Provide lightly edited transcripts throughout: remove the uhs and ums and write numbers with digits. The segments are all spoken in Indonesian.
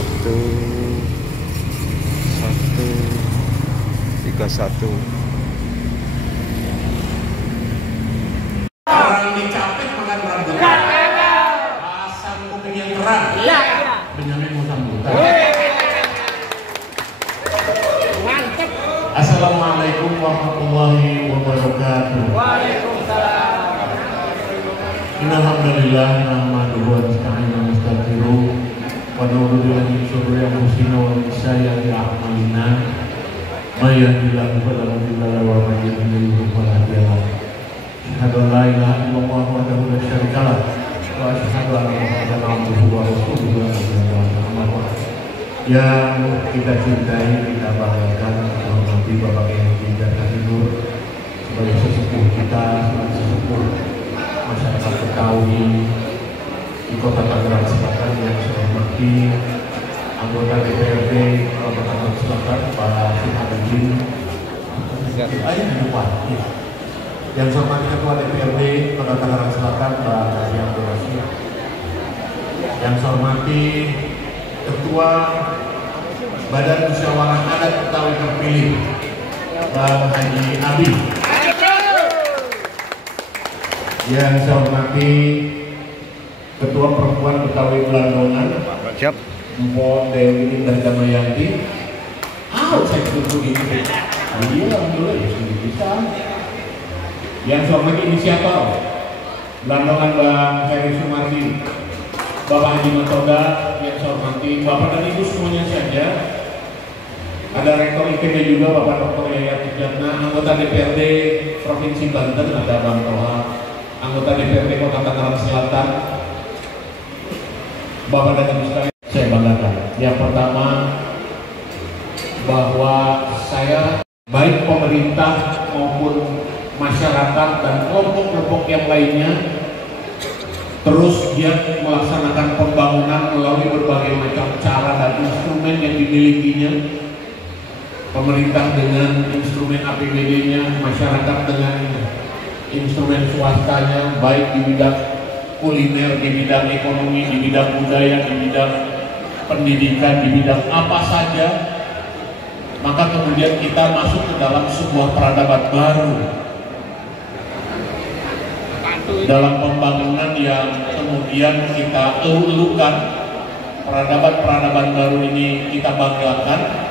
satu 31. Orang dicapek makan rambut. Asam kuping yang terang. Benyamin mau sambutan. Assalamualaikum warahmatullahi wabarakatuh. Waalaikumsalam. Alhamdulillah, nahmaduhu wa nasta'inuhu wa nastaghfiruh wa na'udzu billahi min shururi anfusina wa min sayyiati a'malina. May yahdihillahu fala mudilla lahu wa may yudlil fala hadiya lahu. Asyhadu an la ilaha illallah wahdahu la syarika lah wa asyhadu anna Muhammadan abduhu wa rasuluhu. Yang kita cintai, kita banggakan, menghormati Bapak Kiai Haji Nur sebagai sesepuh kita, sebagai sesepuh masyarakat Betawi di Kota Tangerang Selatan yang saya hormati anggota DPRD Kota Tangerang Selatan Pak Syihadudin yang saya hormati Ketua DPRD Kota Tangerang Selatan Pak Haji Abdul Rashid, yang saya hormati Ketua Badan Musyawarah Adat Betawi terpilih Bang Haji Abi, yang saya hormati Ketua Perempuan Betawi Belandongan Siap. Mpok Dewi Indah Damayanti. Saya duduk ini. Iya, alhamdulillah ya sudah bisa. Yang saya hormati inisiator Belandongan Bang Heri Sumardi, Bapak Haji Matoda, yang saya hormati Bapak dan Ibu semuanya saja. Ada Rektor IPB juga Bapak Dr. Yayat Sujatna, anggota DPRD Provinsi Banten ada Bang Toha, anggota DPRD Kota Tangerang Selatan, Bapak dan Ibu sekalian, saya banggakan. Yang pertama, bahwa saya baik pemerintah maupun masyarakat dan kelompok-kelompok yang lainnya terus giat melaksanakan pembangunan melalui berbagai macam cara dan instrumen yang dimilikinya. Pemerintah dengan instrumen APBD-nya, masyarakat dengan instrumen swastanya, baik di bidang kuliner, di bidang ekonomi, di bidang budaya, di bidang pendidikan, di bidang apa saja. Maka kemudian kita masuk ke dalam sebuah peradaban baru, dalam pembangunan yang kemudian kita elukan. Peradaban-peradaban baru ini kita banggakan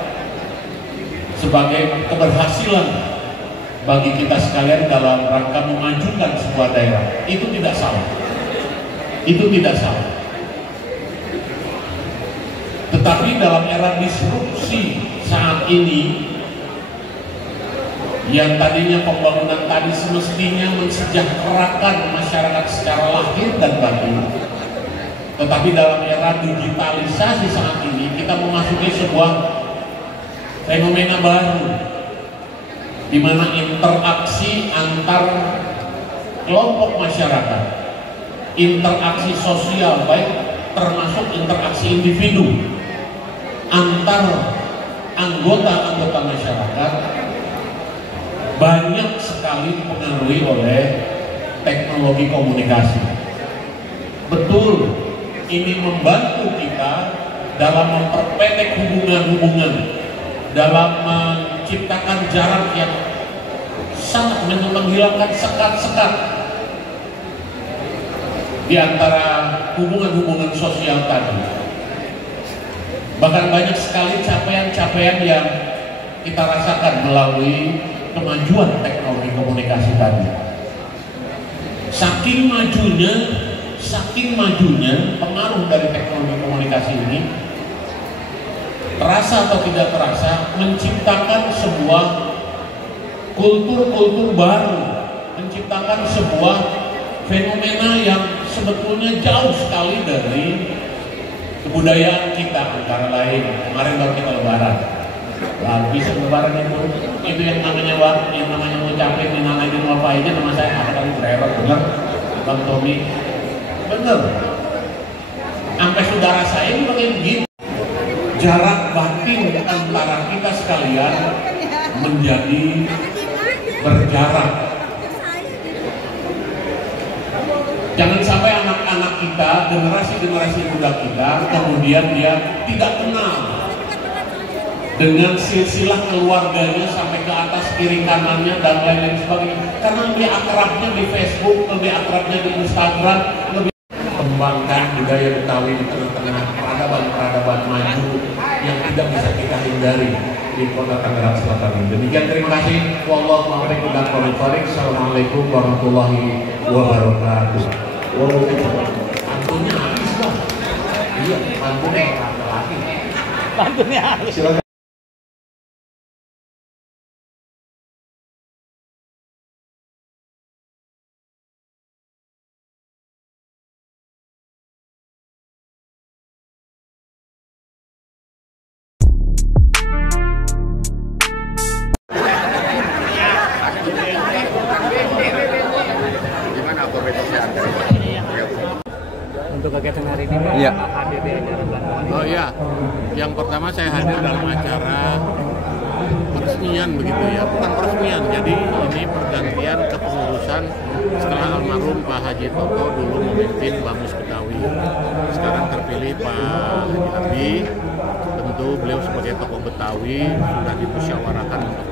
sebagai keberhasilan bagi kita sekalian dalam rangka memajukan sebuah daerah. Itu tidak salah. Itu tidak salah. Tetapi dalam era disrupsi saat ini, yang tadinya pembangunan tadi semestinya mensejahterakan masyarakat secara lahir dan batin, tetapi dalam era digitalisasi saat ini kita memasuki sebuah fenomena baru di mana interaksi antar kelompok masyarakat, interaksi sosial baik termasuk interaksi individu antar anggota-anggota masyarakat banyak sekali dipengaruhi oleh teknologi komunikasi. Betul, ini membantu kita dalam memperpendek hubungan-hubungan, dalam menciptakan jarak yang sangat menghilangkan sekat-sekat di antara hubungan-hubungan sosial tadi. Bahkan banyak sekali capaian-capaian yang kita rasakan melalui kemajuan teknologi komunikasi tadi. Saking majunya pengaruh dari teknologi komunikasi ini, terasa atau tidak terasa menciptakan sebuah kultur-kultur baru, menciptakan sebuah fenomena yang sebetulnya jauh sekali dari kebudayaan kita. Antara lain kemarin baru kita lebaran, bisa lebaran itu yang namanya ngucapin dinamain apa aja nama saya ada kali bererot, bener Bang Tommy, bener, sampai saudara saya juga kayak begitu. Jarak batin antara kita sekalian menjadi berjarak. Jangan sampai anak-anak kita kita, generasi muda kita, kemudian dia tidak kenal dengan silsilah keluarganya sampai ke atas kiri kanannya dan lain-lain sebagainya, karena dia akrabnya di Facebook, lebih akrabnya di Instagram, lebih kembangkan budaya Betawi di tengah-tengah peradaban maju yang tidak bisa kita hindari di Kota Tangerang Selatan ini. Demikian, terima kasih. Wallahu a'lam bishawab. Assalamualaikum warahmatullahi wabarakatuh. Pantunnya habis dong. Iya, pantunnya laki. Pantunnya habis. Untuk kegiatan hari ini, iya. hadir di acara Bantuan. Oh iya, yang pertama saya hadir dalam acara peresmian begitu ya, bukan peresmian, jadi ini pergantian kepengurusan setelah almarhum Pak Haji Toto dulu memimpin Bamus Betawi. Sekarang terpilih Pak Haji Abi, tentu beliau sebagai tokoh Betawi sudah dimusyawarahkan untuk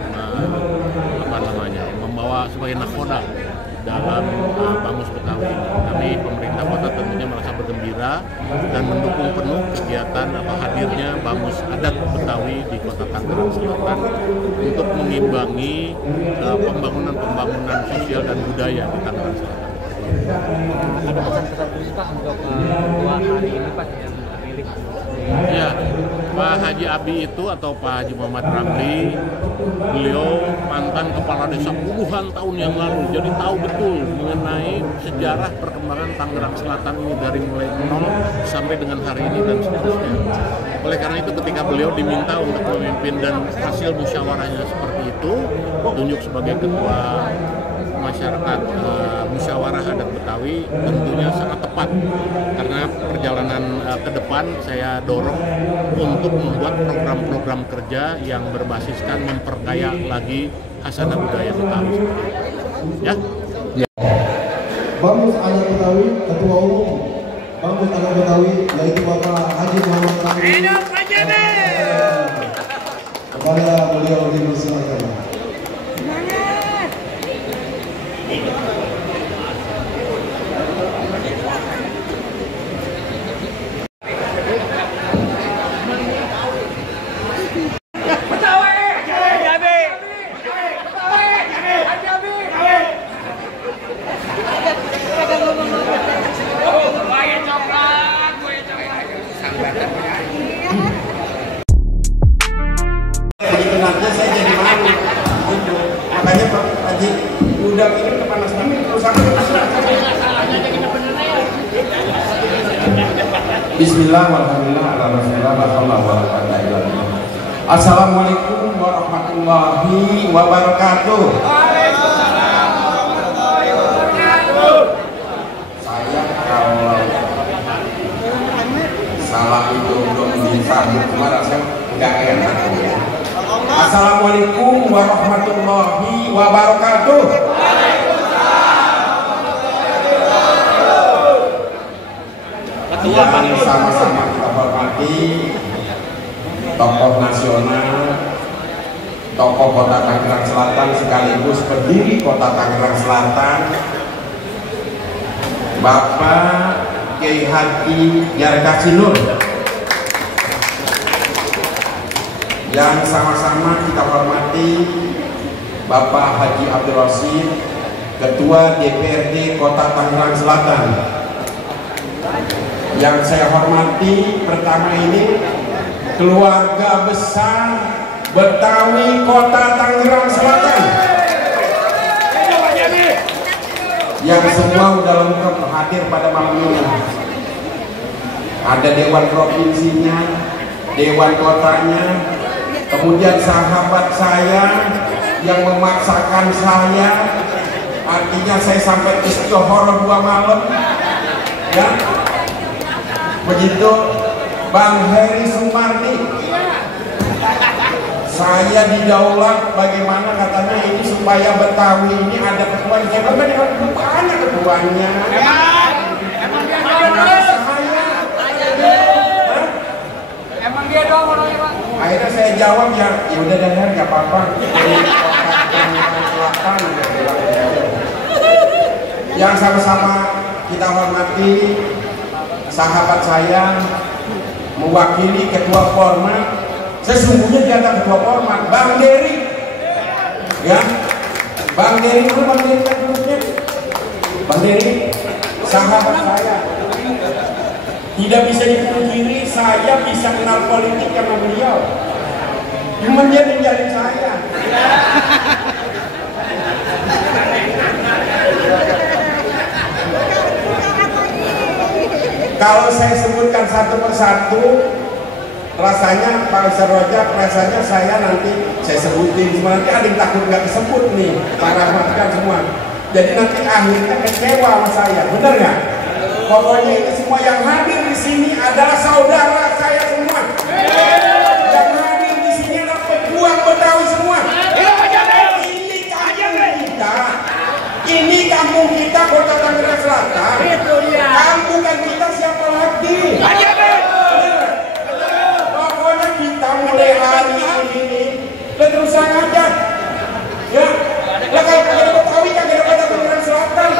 membawa sebagai nakoda dalam Bamus Betawi. Kami pemerintah kota tentunya merasa bergembira dan mendukung penuh kegiatan hadirnya Bamus adat Betawi di Kota Tangerang Selatan untuk mengimbangi pembangunan sosial dan budaya di Tangerang Selatan. Ada pesan-pesan khusus Pak untuk ketua hari ini Pak yang terpilih? Ya, Pak Haji Abi itu atau Pak Haji Muhammad Ramli, beliau mantan kepala desa puluhan tahun yang lalu, jadi tahu betul mengenai sejarah perkembangan Tangerang Selatan ini dari mulai nol sampai dengan hari ini dan seterusnya. Oleh karena itu ketika beliau diminta untuk memimpin dan hasil musyawarahnya seperti itu, tunjuk sebagai ketua masyarakat musyawarah adat Betawi tentunya sangat tepat, karena perjalanan ke depan saya dorong untuk membuat program-program kerja yang berbasiskan memperkaya lagi khasanah budaya Betawi. Ya. Bamus adat Betawi, Ketua Umum Bamus adat Betawi yaitu Bapak Haji Muhammad Ramli. Kepada beliau dipersilakan. Begitu nanti saya jadi malu, makanya Pak Haji udah ini kepanasan Bismillah, walhamdulillah, ala rasulillah, Assalamualaikum warahmatullahi wabarakatuh. Saya kalau salah itu belum disambut kemarin saya nggak enak. Assalamualaikum warahmatullahi wabarakatuh. Yang sama-sama kita hormati tokoh nasional, tokoh Kota Tangerang Selatan sekaligus pendiri Kota Tangerang Selatan, Bapak Kiai Haji Yarkasinur. Yang sama-sama kita hormati Bapak Haji Abdul Rasid, Ketua DPRD Kota Tangerang Selatan. Yang saya hormati pertama ini keluarga besar Betawi Kota Tangerang Selatan, yang semua sudah lengkap hadir pada malam ini. Ada Dewan Provinsinya, Dewan Kotanya, kemudian sahabat saya yang memaksakan saya, artinya saya sampai istighfar 2 malam ya. Begitu Bang Heri Sumardi, saya didaulat bagaimana katanya ini supaya Betawi ini ada ketuanya. Saya bilang, ada ketuanya. Akhirnya saya jawab ya udah dan nggak apa-apa. Selatan. Yang sama-sama kita hormati sahabat saya mewakili ketua Format. Sesungguhnya dia ada ketua Format, Bang Dery. Ya, Bang Dery itu Bang Dery kan grupnya. Bang Dery, sahabat saya. Tidak bisa dipungkiri saya bisa kenal politik karena beliau. Cuma dia ninggalin saya. Kalau saya sebutkan satu persatu, rasanya Pak Ustaz Rojak, rasanya saya nanti saya sebutin, cuma nanti ada yang takut nggak disebut nih, Pak Rahmat kan semua. Jadi nanti akhirnya kecewa sama saya, bener nggak? Pokoknya ini semua yang hadir di sini adalah saudara saya semua. Yang hadir di sini adalah pejuang Betawi semua. Ini kampung kita. Ini kampung kita, Kota Tangerang Selatan. Kampung kan kita siapa lagi? Pokoknya kita mulai hari ini keterusan aja. Ya, lah kalau kagak Betawi kagak ada Kota Tangerang Selatan.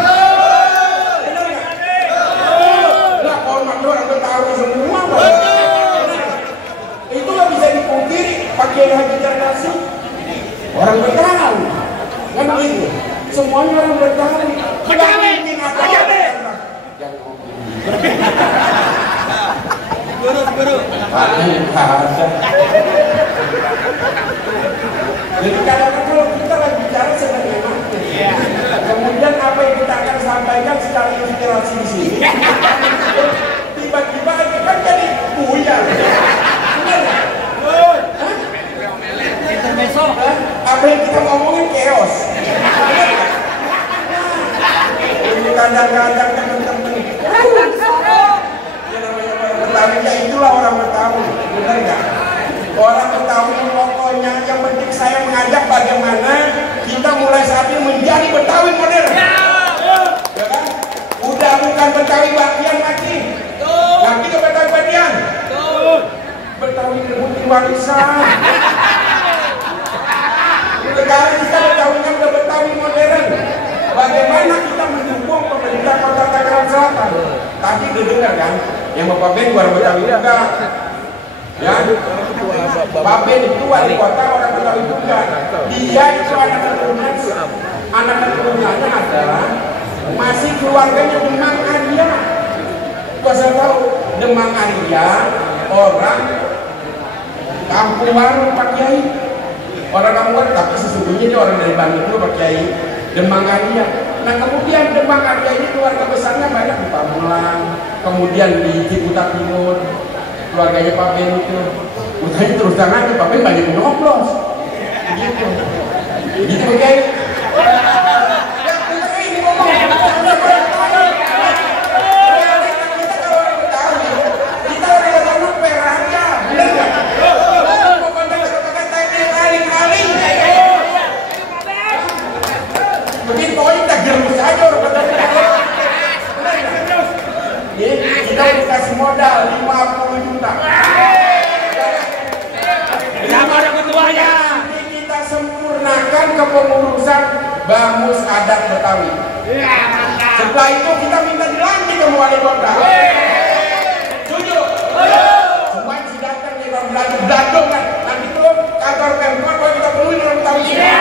Orang Betawi semua, itu nggak bisa dipungkiri. Pakai Haji Jardasi orang Betawi, kan begitu. Semuanya orang Betawi. Guru. Jadi kadang-kadang kalau kita lagi bicara sebagai mati, kemudian apa yang kita akan sampaikan secara inspirasi di sini. Tiba-tiba aja kan jadi buyar. Benar nggak? Intermezzo. Apa yang kita ngomongin chaos. Ini kadang-kadang teman-teman. Betawi ya itulah orang Betawi. Benar nggak? Orang Betawi pokoknya yang penting saya mengajak bagaimana kita mulai saat ini menjadi Betawi modern. Ya kan? Udah bukan Betawi bagian lagi. Lagi ke Betawi bagian. Betawi rebutin warisan. Sekarang kita Betawinya udah Betawi modern. Bagaimana kita mendukung pemerintah Kota Tangerang Selatan? Tadi udah dengar kan? Yang Bapak Ben orang Betawi juga. Ya, Pak Ben itu wali kota orang Betawi juga. Dia itu anak keturunannya adalah masih keluarganya Demang Arya. Saya tahu Demang Arya orang Kampung Baru Pak Kiai. Orang Kampung Baru tapi sesungguhnya dia orang dari Bandung dulu Pak Kiai. Demang Arya. Nah kemudian Demang Arya ini keluarga besarnya banyak di Pamulang, kemudian di Ciputat Timur. Keluarganya Pak Ben itu, makanya terus terang aja Pak Ben banyak nyoblos, gitu, gitu guys. Ya kita ini ngomong, kita kalau orang Betawi, kita orang Betawi fair aja, bener nggak? Pokoknya kata-kata tanya kali-kali. Begitu kita gerus aja orang Betawi. Kita dikasih modal 50 juta. Kenapa ada ketuanya? Ini kita sempurnakan kepengurusan Bamus Adat Betawi. Setelah itu kita minta dilantik ke wali kota. Setuju? Semua yang sudah datang nih orang belajar kan. Nanti tuh kantor Pemkot kalau kita penuhi orang Betawi semua.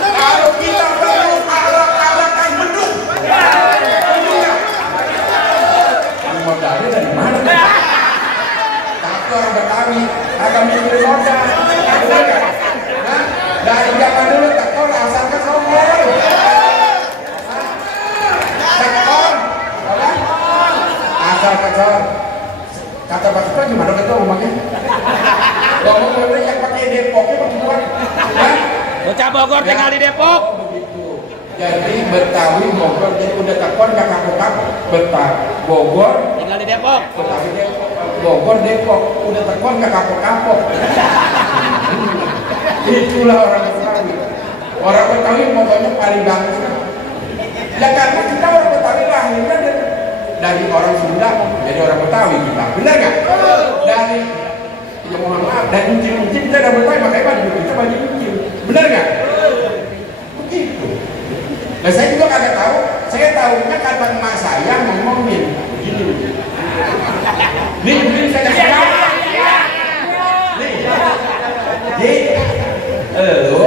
Kalau kita perlu alat-alatan beduk. Modalnya dari mana? Tapi orang Betawi agak mikir modal. Dari zaman dulu tekor asal ke Songol. Tekor, asal ke Songol. Kata Pak Sukra gimana kita ngomongnya? Ngomong yang pakai Depoknya pakai buat. Bocah Bogor tinggal di Depok. Jadi Betawi Bogor jadi udah tekor nggak kapok-kapok. Betawi Bogor Tinggal di Depok. Betawi Depok, Bogor Depok, udah tekor nggak kapok-kapok. Itulah orang Betawi. Orang Betawi pokoknya paling bagus. Ya karena kita orang Betawi lahirnya dari orang Sunda jadi orang Betawi kita, benar nggak? Dari ya mohon dan kuncing-kuncing kita udah bertanya makanya baju kita baju kuncing, bener nggak? Begitu. Dan saya juga kagak tahu, saya tahunya kata emak saya ngomongin begini. Nih, mungkin saya kasih tahu. Nih, lo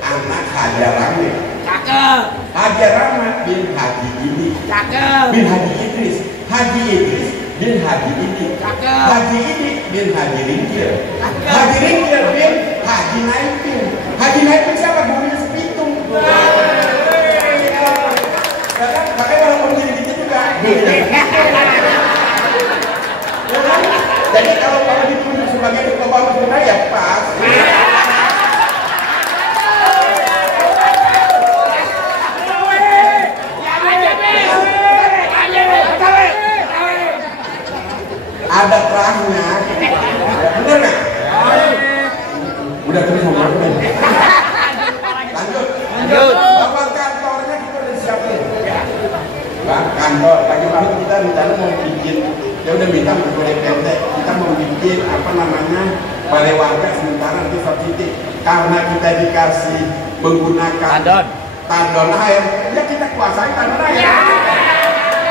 anak Hajar Rahmat. Cakep. Hajar Rahmat bin Haji Idi. Cakep. Bin Haji Idris. Haji Idris bin Haji Idi. Cakep. Haji Idi bin Haji Ringkil. Haji Ringkil bin Haji Naipin. Haji Naipin siapa? Gurunya Sepitung. Ya kan? Makanya walaupun gini-gini juga. Ya kan? Jadi kalau ditunjuk sebagai ketua Bamus ya pas. Ada terahnya, bener nggak? Udah terus ngomong. Lanjut. Bapak kantornya kita udah siapin. Bang kantor, pagi malam kita rencana mau bikin, ya udah minta ketua DPRD, kita mau bikin apa namanya balai warga sementara nanti subsidi karena kita dikasih menggunakan tandon air, ya kita kuasai tandon air.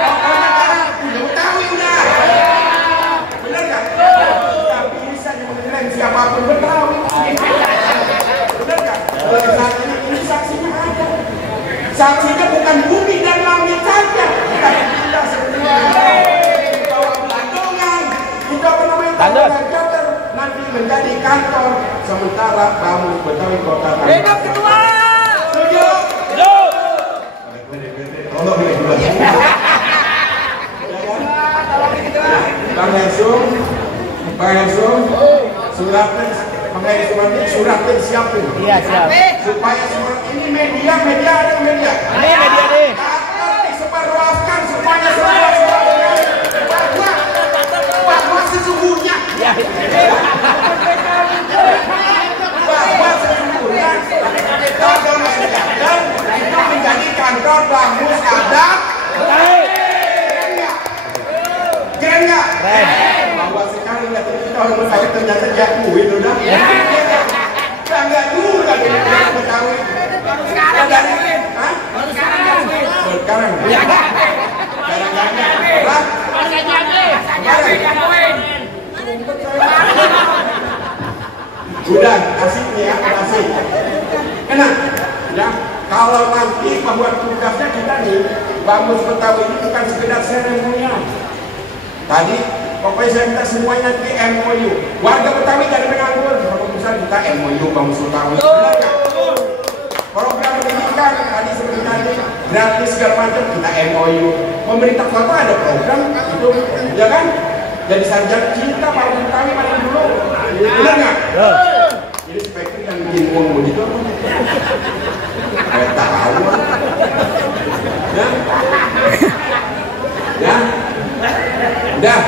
Pokoknya karena udah Betawi udah. Bener nggak? Tapi bisa nyemengin siapapun Betawi. Bener nggak? Saksinya ini saksinya ada. Saksinya bukan bumi dan langit saja. Kita semua bawa pelandungan. Kita Jater nanti menjadi kantor sementara Bamus Betawi Kota Tangerang. Hidup ketua. Setuju? Hidup. Tolong ini dulu. Bang Hensum, suratnya siapin. Iya, siap. Supaya surat ini media ada media. Ini media nih. Akan disebarluaskan supaya semua bahwa sesungguhnya bahwa sesungguhnya Kodam Jater itu menjadi kantor Bamus Adat. Keren nggak? Keren. Bahwa sekarang lihat kita orang Betawi ternyata diakuin udah. Enggak juga jadi orang Betawi. Sekarang. Hah? Sekarang. Udah, asik nih ya, asik. Enak. Ya, kalau nanti bahwa tugasnya kita nih, Bamus Betawi ini bukan sekedar seremonial. Tadi pokoknya saya minta semuanya di MOU. Warga Betawi jangan menganggur. Kalau misalnya kita MOU Bamus Betawi. Program pendidikan tadi seperti tadi gratis segala macam kita MOU. Pemerintah kota ada program itu, ya kan? Jadi sarjana kita Bamus Betawi paling dulu. Benar nggak? Jadi speaker yang bikin uang begitu apa? Kayak tahu. Ya. Udah,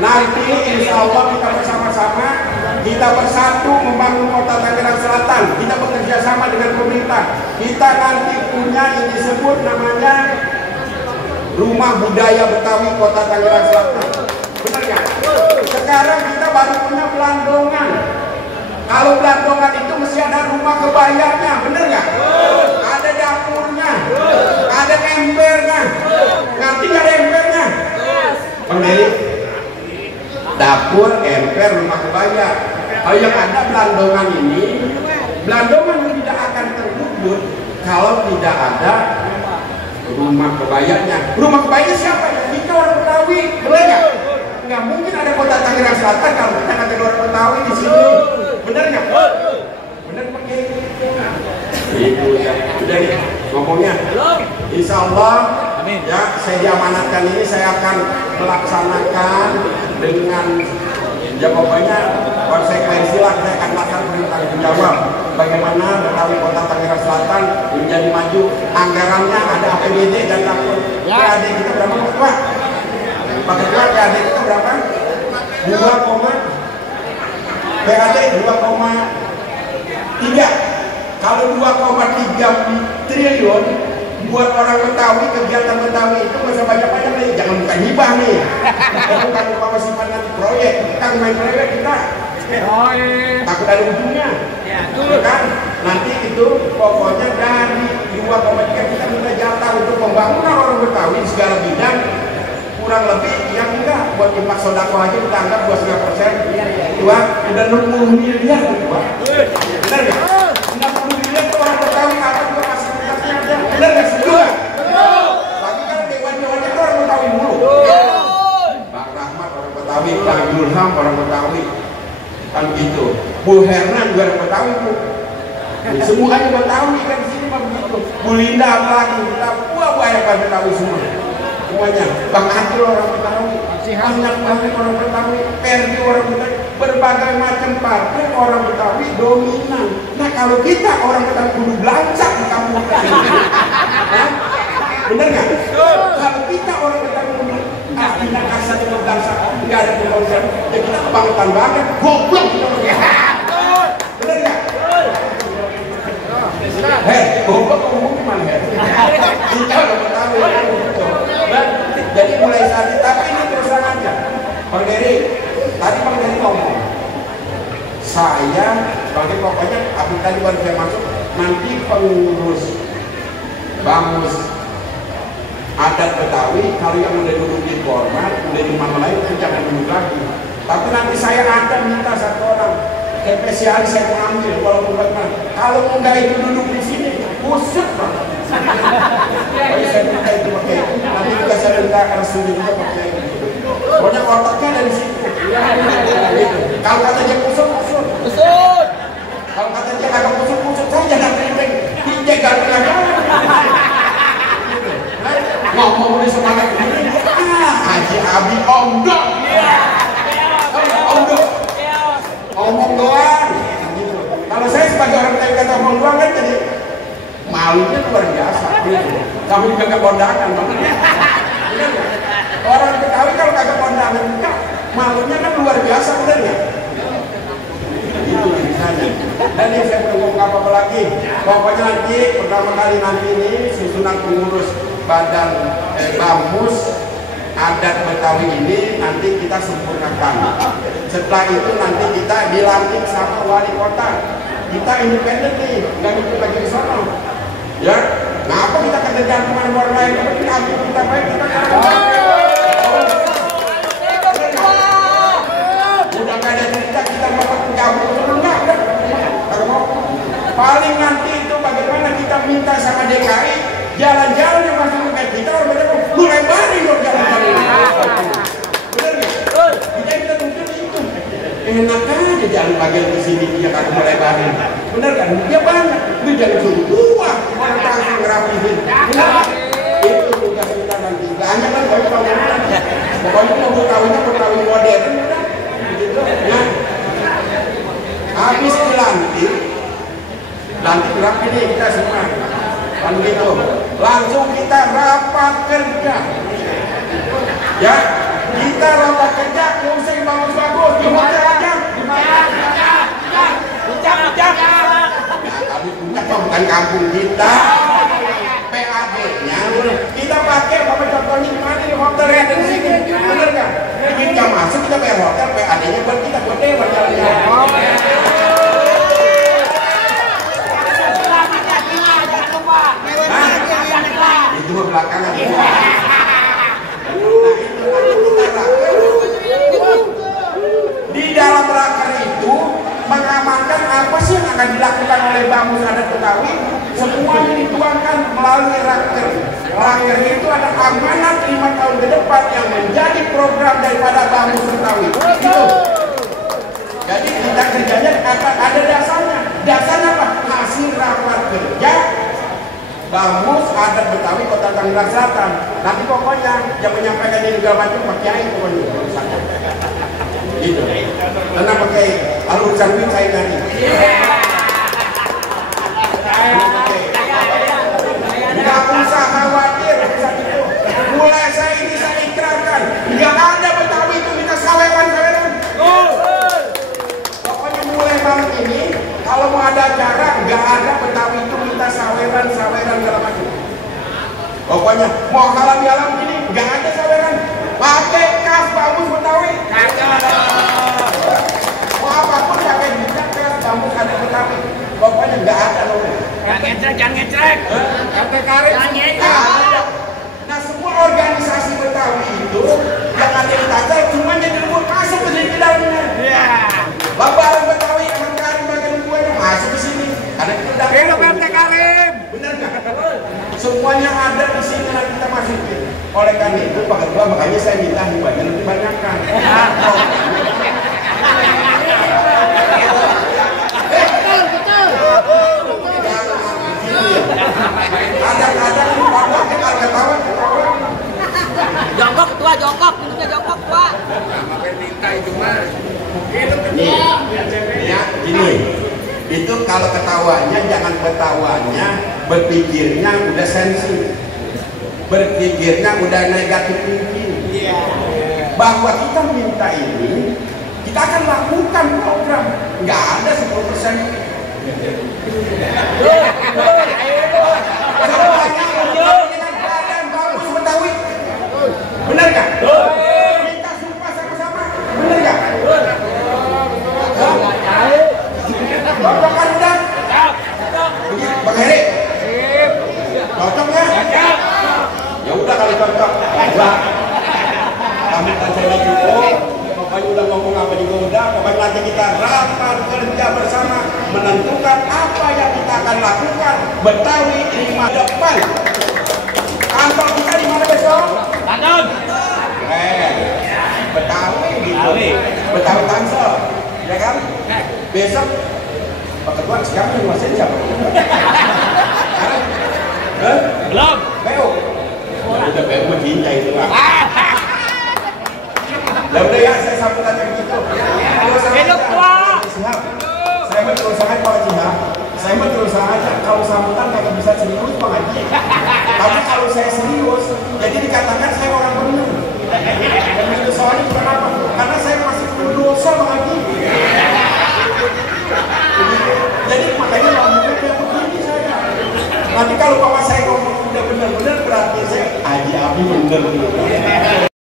nanti insya Allah kita bersama-sama, kita bersatu membangun kota Tangerang Selatan. Kita bekerja sama dengan pemerintah. Kita nanti punya yang disebut namanya Rumah Budaya Betawi Kota Tangerang Selatan. Benar nggak? Sekarang kita baru punya Belandongan. Kalau Belandongan itu mesti ada rumah kebayanya, benar nggak? Ada dapurnya, ada embernya. Nanti nggak ada embernya. Bang Dery, dapur, emper, rumah kebaya. Kalau yang ada Belandongan ini, Belandongan tidak akan terwujud kalau tidak ada rumah kebayanya. Rumah kebayanya siapa? Kita orang Betawi, benar nggak? Nggak mungkin ada kota Tangerang Selatan kalau kita ada orang Betawi di sini, benar nggak? Benar pakai. Itu ya. Udah nih ngomongnya. Insya Allah. Ya, saya diamanatkan ini saya akan melaksanakan dengan jawabannya konsekuensi lah. Saya akan laksanakan bertanggung jawab bagaimana Betawi Kota Tangerang Selatan menjadi maju. Anggarannya ada APBD dan dapur. PAD kita berapa Pak? Pak Ketua, PAD kita berapa? 2, PAD 2,3. Kalau 2,3 triliun buat orang Betawi, kegiatan Betawi itu nggak usah banyak-banyak nih, jangan bukan hibah nih, bukan upah simpan nanti proyek, kita main proyek kita takut ada ujungnya. Kan nanti itu pokoknya dari 2,3 kita minta jatah untuk pembangunan orang Betawi di segala bidang, kurang lebih yang enggak buat infak sodako aja kita anggap 2,5%. Itu udah 60 miliar gitu Pak. Benar nggak? 60 miliar tuh orang Betawi apa juga fasilitasnya ada. Benar nggak sih? Tapi kan dewan-dewannya itu orang Betawi dulu. Bang Rahmat orang Betawi, Bang Julham orang Betawi, kan gitu. Bu Herna juga orang Betawi Bu. Semuanya Betawi kan di sini mah begitu. Bu Linda apalagi kita banyak Betawi semua. Semuanya. Bang Adil orang Betawi, banyak orang Betawi, Perdi orang Betawi, berbagai macam partai orang Betawi dominan. Nah kalau kita orang Betawi kudu belanja di kampung kita, bener nggak? Kalau kita orang Betawi kudu aslinya kasar itu belanja, nggak ada pembangunan, ya kita kebangetan banget, goblok kita. Bener nggak? Goblok ngomong gimana ya? Kita orang Betawi. Jadi mulai saat ini, tapi ini terusan aja. Bang Dery, tadi Bang Dery ngomong, saya sebagai pokoknya, abis tadi baru saya masuk, nanti pengurus Bamus adat Betawi, kalau yang udah duduk di format, udah di mana lain, itu jangan duduk lagi. Tapi nanti saya akan minta satu orang spesialis saya mengambil, walaupun bagaimana. Kalau enggak itu duduk di sini, kusut Bang. Jadi saya minta itu pakai, nanti juga saya minta restu juga pakai itu. Pokoknya otaknya dari situ. Kalau kata dia kusut. Kalau kata dia agak kusut, saya jangan kritik. Injek ganti aja. Ngomong udah semangat ini. Haji Abi Omdok. Omdok. Ngomong doang. Kalau saya sebagai orang Betawi kata ngomong doang kan jadi malunya luar biasa. Sampai juga ke kondangan. Orang Betawi kalau kagak kondangan enggak, malunya kan luar biasa, bener nggak? Itu misalnya. Dan ini saya belum ngomong apa lagi. Pokoknya nanti pertama kali nanti ini susunan pengurus badan Bamus adat Betawi ini nanti kita sempurnakan. Setelah itu nanti kita dilantik sama wali kota. Kita independen nih, nggak ikut lagi di sana. Ya, kenapa kita ketergantungan orang lain? Kita ambil kita baik kita udah nggak ada cerita kita mau bergabung enggak kan? Paling nanti itu bagaimana kita minta sama DKI jalan-jalan yang masuk ke kita orang benar lu lebarin dong jalan-jalan. Benar nggak? Kita tuntut itu. Enak aja jalan bagian di sini dia kan melebarin. Benar kan? Dia banyak. Lu jangan suruh dua orang langsung ngerapihin. Itu tugas kita nanti. Banyak kan kalau bangunan. Pokoknya mau Betawi modern udah. Begitu. Nah, habis dilantik rapi nih kita semua. Kan begitu. Langsung kita rapat kerja. Ya, kita rapat kerja. Usai bagus-bagus. Di hotel aja. Puncak. Kami puncak bukan kampung kita. PAD-nya kita pakai apa contohnya di mana di hotel Raden sini. Bener nggak? Kita masuk kita bayar hotel, PAD-nya buat kita buat dewa jalan-jalan. Itu belakangan. Di dalam raker itu mengamankan apa sih yang akan dilakukan oleh Bamus adat Betawi, semuanya dituangkan melalui raker. Raker itu ada amanat 5 tahun ke depan yang menjadi program daripada Bamus Betawi. Itu. Jadi kita kerjanya akan ada dasarnya. Dasarnya apa? Hasil rapat kerja Bamus adat Betawi Kota Tangerang Selatan. Nanti pokoknya yang menyampaikan ini segala macam Pak Kiai pokoknya. Gitu. Karena pakai urusan duit saya tadi. Nggak usah khawatir urusan itu. Mulai saya ikrarkan, nggak ada Betawi itu minta saweran. Pokoknya mulai malam ini, kalau mau ada acara, nggak ada Betawi itu minta saweran segala macam. Pokoknya mau halal gini, nggak ada saweran. Pakai kas Bamus Betawi. Mau apapun RT Karim ada. Nah semua organisasi Betawi itu yang ada di Tangsel cuma jadi lembur masuk ke sini dalamnya. Bapak Betawi RT Karim bagian lemburannya masuk ke sini. Karena kita udah belok RT Karim. Benar nggak? Semuanya ada di sini nanti kita masukin. Oleh karena itu Pak Ketua makanya saya minta hibahnya lebih banyakkan. Kadang-kadang Bapak kita ketawa. Jongkok ketua, jongkok, duduknya jongkok Pak. Minta itu mah. Ya, gini. Itu kalau ketawanya jangan ketawanya berpikirnya udah sensi. Berpikirnya udah negatif thinking. Bahwa kita minta ini, kita akan lakukan program. Nggak ada 10%. Bagus Betawi. Benar nggak? Kita sumpah sama-sama. Benar nggak? Bapak Kandidat. Bang Heri. Cocok nggak? Ya udah kalau cocok. Kami kan saya cukup. Pokoknya udah ngomong apa juga udah. Pokoknya nanti kita rapat kerja bersama menentukan apa yang kita akan lakukan. Betawi 5 depan. Kantor kita di mana besok? London. Betawi gitu. Betawi Tangsel, ya kan? Besok Pak Ketua siapa yang nguasain siapa? Belum. Beo. Udah Beo mah cinta itu Pak. Ya udah ya, saya sambut aja begitu. Hidup tua. Saya berusaha Pak Cihap. Saya berusaha aja kalau sambutan kagak bisa serius Pak Haji. Tapi kalau saya serius, jadi dikatakan saya orang benar. Dan itu soalnya kenapa? Karena saya masih penuh dosa Pak Haji. Jadi makanya ngomongnya kayak begini saya. Nanti kalau bapak saya ngomong udah benar-benar berarti saya Haji Abi bener.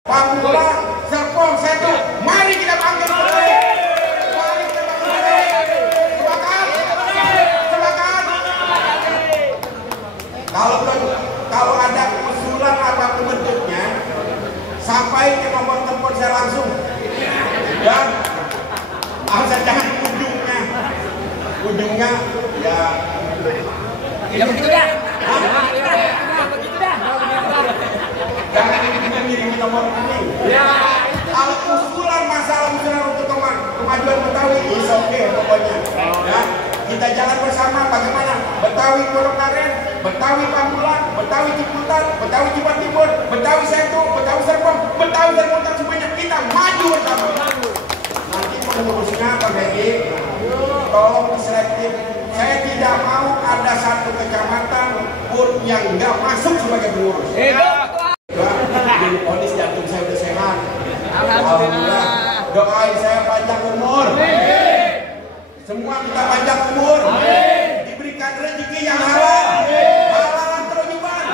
Pak Mula, Serpong, Setu, mari kita bangkit. Mari kita bangkit. Sepakat. Sepakat. Kalau ada usulan apapun bentuknya, sampai ke nomor telepon saya langsung. Dan jangan ujungnya ya begitu dah. jangan mengirim nomor ini. Kalau usulan masalah untuk kemajuan Betawi, is okay pokoknya. Ya, kita jalan bersama bagaimana Betawi Purwokerto, Betawi Pamulang, Betawi Ciputat, Betawi Cipat Timur, Betawi Setu, Betawi Serpong, Betawi Serpong semuanya kita maju bersama. Nanti pengurusnya Pak Hedi, tolong diselektif. Saya tidak mau ada satu kecamatan pun yang nggak masuk sebagai pengurus. Jadi polis jantung saya udah sehat. Alhamdulillah. Doain saya panjang umur. Semua kita panjang umur. Diberikan rezeki yang halal. Halalan terlibat.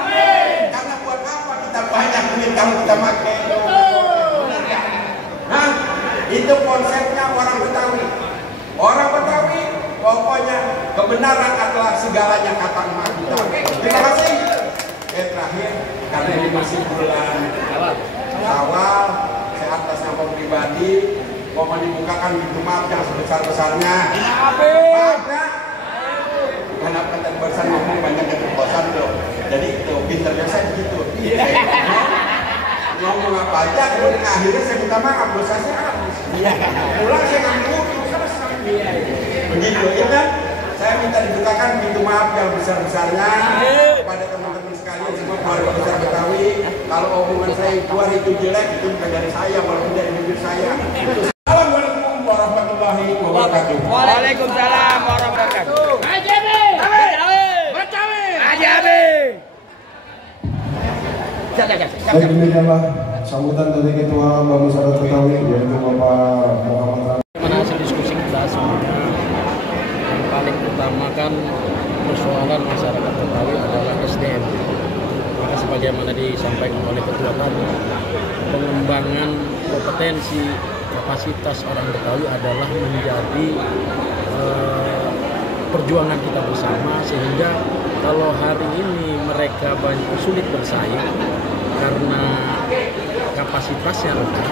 Karena buat apa kita banyak duit kalau kita pakai? Nah, itu konsepnya orang Betawi. Orang Betawi pokoknya kebenaran adalah segalanya kata emak kita. Terima kasih. Terakhir, karena ini masih bulan awal, saya atas nama pribadi mohon dibukakan pintu maaf yang sebesar-besarnya. Karena tadi barusan ngomong banyak yang terbosan tuh. Jadi itu pinternya saya begitu. Ngomong apa aja, kemudian akhirnya saya minta maaf, dosa saya habis. Pulang saya ngambil begitu ya kan? Saya minta dibukakan pintu maaf yang besar-besarnya kepada teman-teman sekalian semua keluarga besar Betawi. Kalau omongan saya keluar itu jelek, itu bukan dari saya, walaupun dari bibir saya. Assalamualaikum warahmatullahi wabarakatuh. Waalaikumsalam warahmatullahi wabarakatuh. Baik, demikianlah sambutan dari Ketua Bangsa Adat Betawi yaitu Bapak Muhammad. Mana hasil diskusi kita semuanya yang paling utama kan persoalan masyarakat Betawi adalah SDM. Maka sebagaimana disampaikan oleh Ketua tadi, pengembangan kompetensi kapasitas orang Betawi adalah menjadi perjuangan kita bersama, sehingga kalau hari ini mereka sulit bersaing karena kapasitasnya rendah,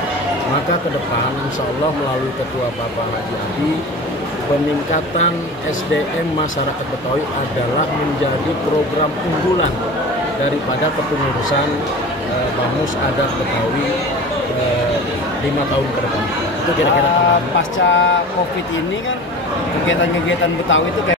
maka ke depan insya Allah melalui Ketua Bapak Haji Adi, peningkatan SDM masyarakat Betawi adalah menjadi program unggulan daripada kepengurusan Bamus Adat Betawi 5 tahun ke depan. Itu kira-kira pasca COVID ini kan kegiatan-kegiatan Betawi itu kayak